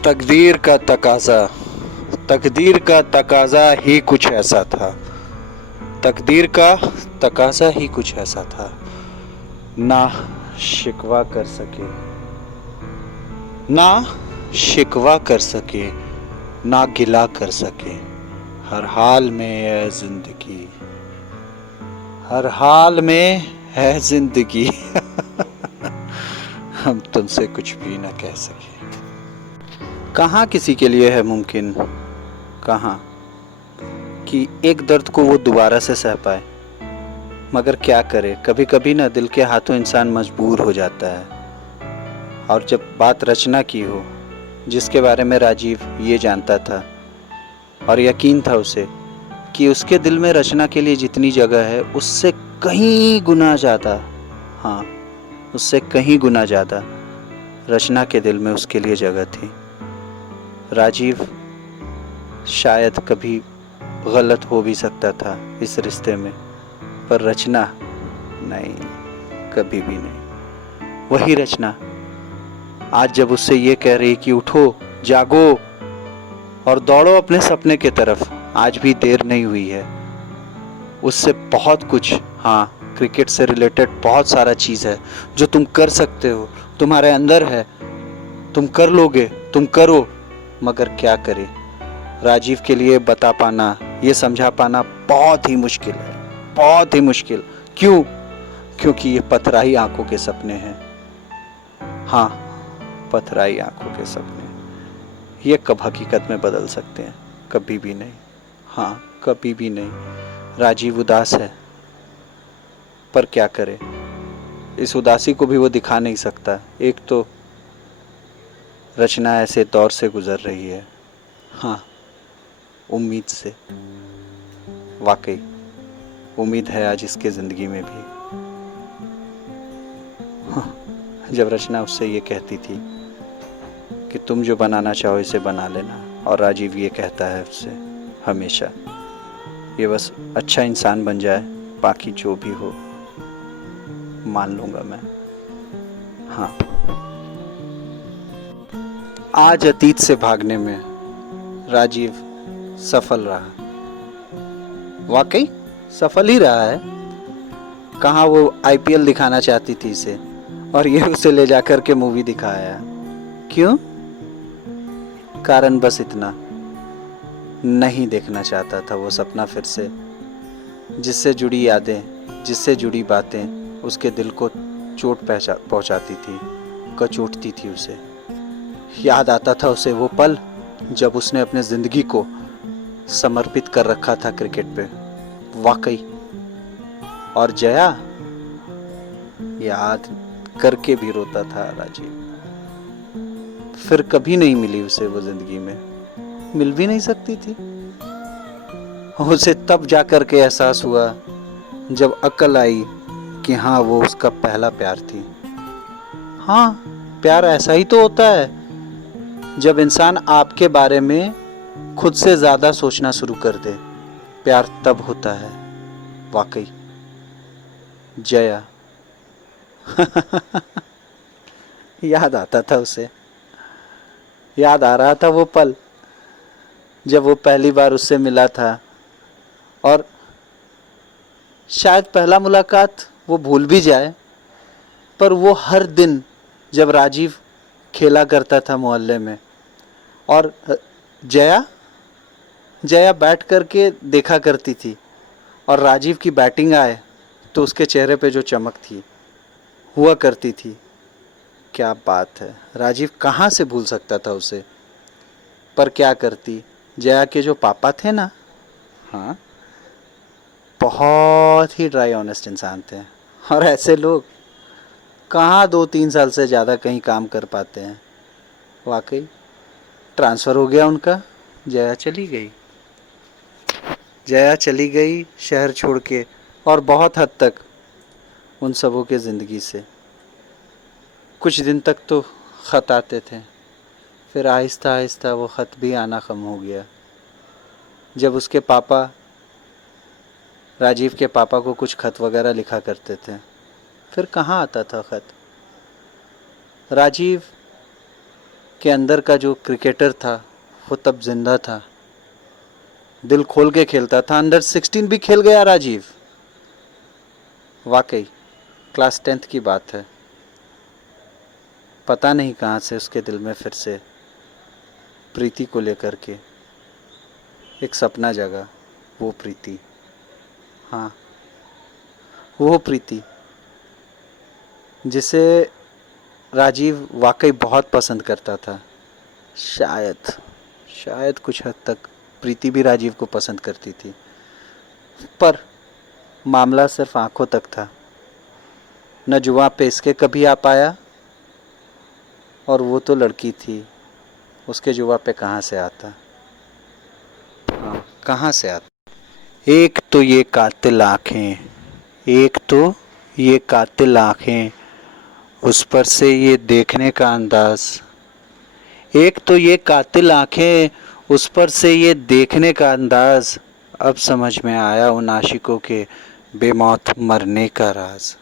तकदीर का तकाज़ा, तकदीर का तकाज़ा ही कुछ ऐसा था। तकदीर का तकाज़ा ही कुछ ऐसा था। ना शिकवा कर सके, ना शिकवा कर सके, ना गिला कर सके। हर हाल में है जिंदगी, हर हाल में है जिंदगी। हम तुमसे कुछ भी ना कह सके। कहाँ किसी के लिए है मुमकिन, कहाँ कि एक दर्द को वो दोबारा से सह पाए। मगर क्या करे, कभी कभी ना दिल के हाथों इंसान मजबूर हो जाता है। और जब बात रचना की हो, जिसके बारे में राजीव ये जानता था और यकीन था उसे कि उसके दिल में रचना के लिए जितनी जगह है उससे कहीं गुना ज़्यादा, हाँ उससे कहीं गुना ज़्यादा रचना के दिल में उसके लिए जगह थी। राजीव शायद कभी गलत हो भी सकता था इस रिश्ते में, पर रचना नहीं, कभी भी नहीं। वही रचना आज जब उससे ये कह रही कि उठो, जागो और दौड़ो अपने सपने की तरफ, आज भी देर नहीं हुई है। उससे बहुत कुछ, हाँ क्रिकेट से रिलेटेड बहुत सारा चीज़ है जो तुम कर सकते हो, तुम्हारे अंदर है, तुम कर लोगे, तुम करो। मगर क्या करें, राजीव के लिए बता पाना, ये समझा पाना बहुत ही मुश्किल है, बहुत ही मुश्किल। क्यों? क्योंकि ये पथराई आंखों के सपने हैं। हाँ, पथराई आंखों के सपने ये कब हकीकत में बदल सकते हैं? कभी भी नहीं। हाँ, कभी भी नहीं। राजीव उदास है, पर क्या करे, इस उदासी को भी वो दिखा नहीं सकता। एक तो रचना ऐसे दौर से गुजर रही है, हाँ उम्मीद से। वाकई उम्मीद है आज इसके ज़िंदगी में भी। हाँ, जब रचना उससे ये कहती थी कि तुम जो बनाना चाहो इसे बना लेना, और राजीव ये कहता है उससे हमेशा, ये बस अच्छा इंसान बन जाए, बाकी जो भी हो मान लूँगा मैं। हाँ, आज अतीत से भागने में राजीव सफल रहा, वाकई सफल ही रहा है। कहाँ वो आईपीएल दिखाना चाहती थी इसे, और ये उसे ले जाकर के मूवी दिखाया। क्यों? कारण बस इतना, नहीं देखना चाहता था वो सपना फिर से, जिससे जुड़ी यादें, जिससे जुड़ी बातें उसके दिल को चोट पहुंचाती थी, कचोटती थी उसे। याद आता था उसे वो पल जब उसने अपने ज़िंदगी को समर्पित कर रखा था क्रिकेट पे, वाकई। और जया, याद करके भी रोता था राजीव। फिर कभी नहीं मिली उसे वो ज़िंदगी में, मिल भी नहीं सकती थी। उसे तब जा कर के एहसास हुआ जब अक्ल आई कि हाँ वो उसका पहला प्यार थी। हाँ, प्यार ऐसा ही तो होता है जब इंसान आपके बारे में खुद से ज़्यादा सोचना शुरू कर दे, प्यार तब होता है, वाकई। जया। याद आता था उसे, याद आ रहा था वो पल जब वो पहली बार उससे मिला था। और शायद पहला मुलाकात वो भूल भी जाए, पर वो हर दिन जब राजीव खेला करता था मोहल्ले में, और जया जया बैठ करके देखा करती थी, और राजीव की बैटिंग आए तो उसके चेहरे पे जो चमक थी हुआ करती थी, क्या बात है। राजीव कहाँ से भूल सकता था उसे। पर क्या करती, जया के जो पापा थे ना, हाँ बहुत ही ड्राई ऑनेस्ट इंसान थे। और ऐसे लोग कहाँ 2-3 साल से ज़्यादा कहीं काम कर पाते हैं। वाकई ट्रांसफ़र हो गया उनका, जया चली गई, जया चली गई शहर छोड़ के, और बहुत हद तक उन सबों के ज़िंदगी से। कुछ दिन तक तो ख़त आते थे, फिर आहिस्ता आहिस्ता वो ख़त भी आना कम हो गया। जब उसके पापा, राजीव के पापा को कुछ ख़त वगैरह लिखा करते थे, फिर कहाँ आता था ख़त। राजीव कि अंदर का जो क्रिकेटर था वो तब जिंदा था, दिल खोल के खेलता था। अंडर 16 भी खेल गया राजीव। वाकई क्लास 10th की बात है। पता नहीं कहाँ से उसके दिल में फिर से प्रीति को लेकर के एक सपना जगा। वो प्रीति, हाँ वो प्रीति जिसे राजीव वाकई बहुत पसंद करता था। शायद शायद कुछ हद तक प्रीति भी राजीव को पसंद करती थी, पर मामला सिर्फ आंखों तक था। न जुआ पे इसके कभी आ पाया, और वो तो लड़की थी, उसके जुआ पे कहाँ से आता। हाँ, कहाँ से आता। एक तो ये कातिल आँखें, एक तो ये कातिल आँखें, उस पर से ये देखने का अंदाज। एक तो ये कातिल आँखें, उस पर से ये देखने का अंदाज। अब समझ में आया उन आशिकों के बेमौत मरने का राज।